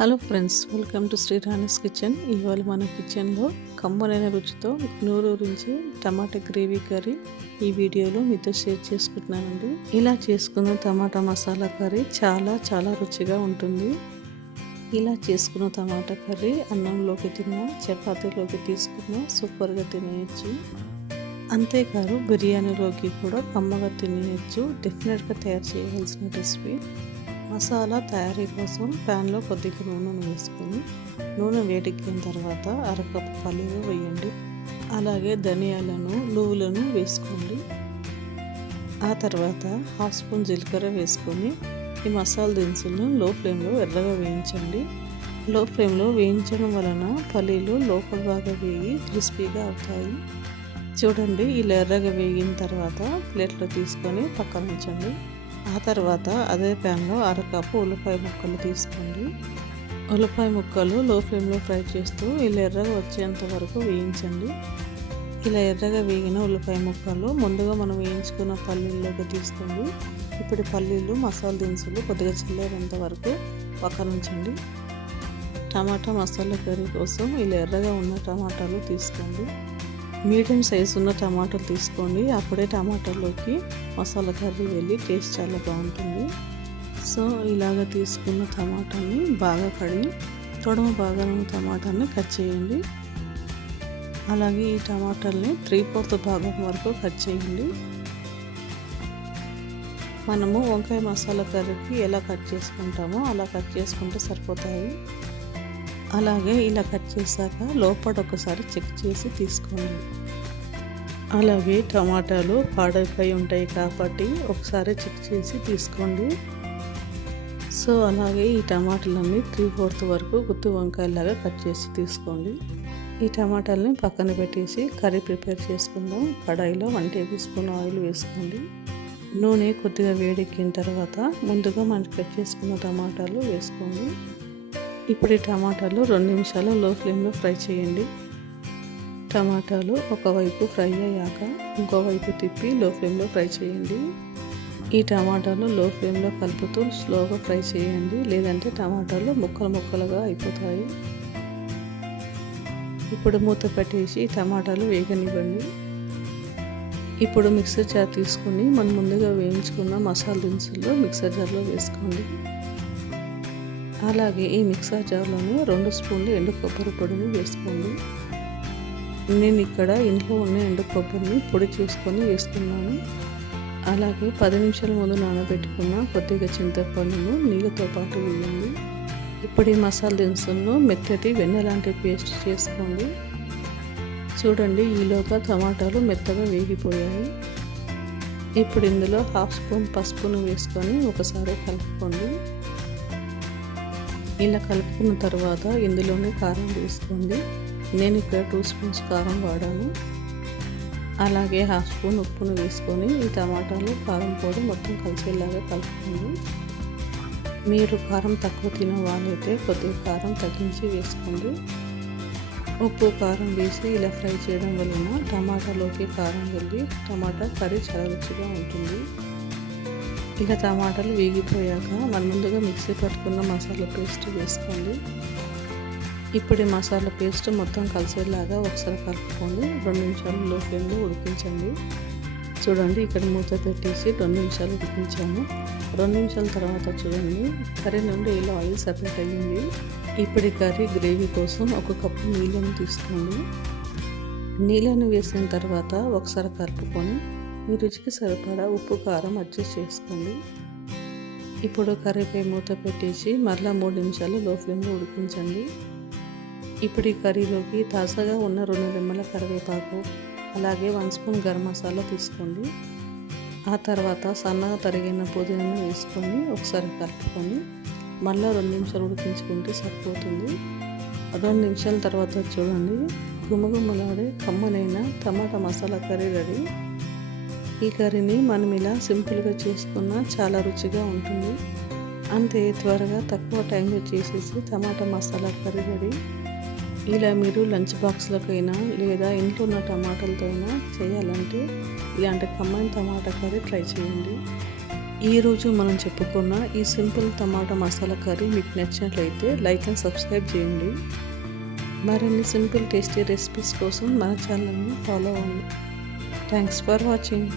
Hello friends, welcome to Sri Rani's kitchen. ఇవాళ మన కిచెన్లో కమ్మనైన రుచితో నూరూరించి టమాటా గ్రేవీ కర్రీ ఈ వీడియోలో మీతో షేర్ చేసుకుంటున్నానండి. ఇలా చేసుకున్న టమాటా మసాలా కర్రీ చాలా రుచిగా ఉంటుంది. ఇలా చేసుకున్న టమాటా కర్రీ అన్నంలోకి తిన్నా, చపాతీలోకి తీసుకున్నా సూపర్గా తినేయచ్చు. అంతేకాదు బిర్యానీలోకి కూడా కమ్మగా తినేయచ్చు. డెఫినెట్గా తయారు చేయవలసిన రెసిపీ. మసాలా తయారీ కోసం ప్యాన్లో కొద్దిగా నూనెను వేసుకొని నూనె వేడెక్కిన తర్వాత అరకప్పు పల్లీలు వేయండి. అలాగే ధనియాలను, నువ్వులను వేసుకోండి. ఆ తర్వాత హాఫ్ స్పూన్ జీలకర్ర వేసుకొని ఈ మసాలా దినుసులను లో ఫ్లేమ్లో ఎర్రగా వేయించండి. లో ఫ్లేమ్లో వేయించడం వలన పల్లీలు లోపల బాగా వేగి క్రిస్పీగా అవుతాయి. చూడండి, ఇలా ఎర్రగా వేగిన తర్వాత ప్లేట్లో తీసుకొని పక్కన ఉంచండి. ఆ తర్వాత అదే ప్యాన్లో అరకప్పు ఉల్లిపాయ ముక్కలు తీసుకోండి. ఉల్లిపాయ ముక్కలు లో ఫ్లేమ్లో ఫ్రై చేస్తూ ఇలా ఎర్రగా వచ్చేంత వరకు వేయించండి. ఇలా ఎర్రగా వేగిన ఉల్లిపాయ ముక్కలు ముందుగా మనం వేయించుకున్న పల్లీల్లోకి తీసుకోండి. ఇప్పుడు పల్లీలు, మసాలా దినుసులు కొద్దిగా చల్లారేంత వరకు పక్కన ఉంచండి. టమాటా మసాలా కర్రీ కోసం ఇలా ఎర్రగా ఉన్న టమాటాలు తీసుకోండి. మీడియం సైజు ఉన్న టమాటాలు తీసుకోండి. అప్పుడే టమాటాలోకి మసాలా కర్రీ వెళ్ళి టేస్ట్ చాలా బాగుంటుంది. సో ఇలాగ తీసుకున్న టమాటాని బాగా కడిగి తొడమ బాగా ఉన్న టమాటాని కట్ చేయండి. అలాగే ఈ టమాటాలని 3/4 భాగం వరకు కట్ చేయండి. మనము వంకాయ మసాలా కర్రీకి ఎలా కట్ చేసుకుంటామో అలా కట్ చేసుకుంటే సరిపోతాయి. అలాగే ఇలా కట్ చేశాక లోపల ఒకసారి చెక్ చేసి తీసుకోండి. అలాగే టమాటాలు పాడైపోయి ఉంటాయి కాబట్టి ఒకసారి చెక్ చేసి తీసుకోండి. సో అలాగే ఈ టమాటాలన్నీ 3/4 వరకు గుత్తి వంకాయలాగా కట్ చేసి తీసుకోండి. ఈ టమాటాలని పక్కన పెట్టేసి కర్రీ ప్రిపేర్ చేసుకుందాం. కడాయిలో 1 టేబుల్ స్పూన్ ఆయిల్ వేసుకోండి. నూనె కొద్దిగా వేడెక్కిన తర్వాత ముందుగా మనం కట్ చేసుకున్న టమాటాలు వేసుకోండి. ఇప్పుడు ఈ టమాటాలు 2 నిమిషాలు లో ఫ్లేమ్లో ఫ్రై చేయండి. టమాటాలు ఒకవైపు ఫ్రై అయ్యాక ఇంకోవైపు తిప్పి లో ఫ్లేమ్లో ఫ్రై చేయండి. ఈ టమాటాలు లో ఫ్లేమ్లో కలుపుతూ స్లోగా ఫ్రై చేయండి, లేదంటే టమాటాలు ముక్కలుగా అయిపోతాయి. ఇప్పుడు మూత పెట్టేసి టమాటాలు వేగనివ్వండి. ఇప్పుడు మిక్సర్ జార్ తీసుకుని మనం ముందుగా వేయించుకున్న మసాలా దినుసులు మిక్సర్ జార్లో వేసుకోండి. అలాగే ఈ మిక్సర్ జార్లోనే 2 స్పూన్లు ఎండు కొబ్బరి పొడిని వేసుకోండి. నేను ఇక్కడ ఇంట్లో ఉన్న ఎండు కొబ్బరిని పొడి చేసుకొని వేస్తున్నాను. అలాగే 10 నిమిషాల ముందు నానబెట్టుకున్న కొద్దిగా చింతపండును నీళ్ళతో పాటు వేయండి. ఇప్పుడు ఈ మసాలా దినుసులను మెత్తటి వెన్న లాంటి పేస్ట్ చేసుకోండి. చూడండి, ఈలోగా టమాటాలు మెత్తగా వేగిపోయాయి. ఇప్పుడు ఇందులో హాఫ్ స్పూన్ పసుపును వేసుకొని ఒకసారి కలుపుకోండి. ఇలా కలుపుకున్న తర్వాత ఇందులోనే కారం వేసుకోండి. నేను ఇక్కడ 2 స్పూన్స్ కారం వాడాను. అలాగే హాఫ్ స్పూన్ ఉప్పును వేసుకొని ఈ టమాటాలు, కారం పొడి మొత్తం కలిసేలాగా కలుపుకోండి. మీరు కారం తక్కువ తినే వాళ్ళైతే కొద్దిగా కారం తగ్గించి వేసుకోండి. ఉప్పు, కారం వేసి ఇలా ఫ్రై చేయడం వలన టమాటాలోకి కారం వెళ్ళి టమాటా కర్రీ చాలా రుచిగా ఉంటుంది. ఇలా టమాటాలు వేగిపోయాక మనం ముందుగా మిక్సీ పట్టుకున్న మసాలా పేస్ట్ వేసుకోండి. ఇప్పుడు ఈ మసాలా పేస్ట్ మొత్తం కలిసేలాగా ఒకసారి కలుపుకొని 2 నిమిషాలు లో ఫ్లేమ్లో ఉడికించండి. చూడండి, ఇక్కడ మూత పెట్టేసి 2 నిమిషాలు ఉడికించాను. 2 నిమిషాల తర్వాత చూడండి, కర్రీ నుండి ఇలా ఆయిల్ సెపరేట్ అయ్యింది. ఇప్పుడు ఈ కర్రీ గ్రేవీ కోసం 1 కప్పు నీళ్ళను తీసుకోండి. నీళ్ళను వేసిన తర్వాత ఒకసారి కలుపుకొని మీ రుచికి సరిపడా ఉప్పు, కారం అడ్జస్ట్ చేసుకోండి. ఇప్పుడు కర్రీపై మూత పెట్టేసి మరలా 3 నిమిషాలు లో ఫ్లేమ్లో ఉడికించండి. ఇప్పుడు ఈ కర్రీలోకి తాజాగా ఉన్న 2 రెమ్మల కరివేపాకు, అలాగే 1 స్పూన్ గరం మసాలా తీసుకోండి. ఆ తర్వాత సన్నగా తరిగిన పుదీనాను వేసుకొని ఒకసారి కలుపుకొని మళ్ళీ 2 నిమిషాలు ఉడికించుకుంటే సరిపోతుంది. 2 నిమిషాల తర్వాత చూడండి, గుమగుమలాడే కమ్మనైన టమాటా మసాలా కర్రీ రెడీ. ఈ కర్రీని మనం ఇలా సింపుల్గా చేసుకున్నా చాలా రుచిగా ఉంటుంది. అంతే త్వరగా తక్కువ టైంలో చేసేసి టమాటా మసాలా కర్రీ రెడీ. ఇలా మీరు లంచ్ బాక్స్లకైనా లేదా ఇంట్లో ఉన్న టమాటాలతో అయినా చేయాలంటే ఇలాంటి కమ్మని టమాటా కర్రీ ట్రై చేయండి. ఈరోజు మనం చెప్పుకున్న ఈ సింపుల్ టమాటా మసాలా కర్రీ మీకు నచ్చినట్లయితే లైక్ అండ్ సబ్స్క్రైబ్ చేయండి. మరిన్ని సింపుల్ టేస్టీ రెసిపీస్ కోసం మన ఛానల్ని ఫాలో అవ్వండి. Thanks for watching.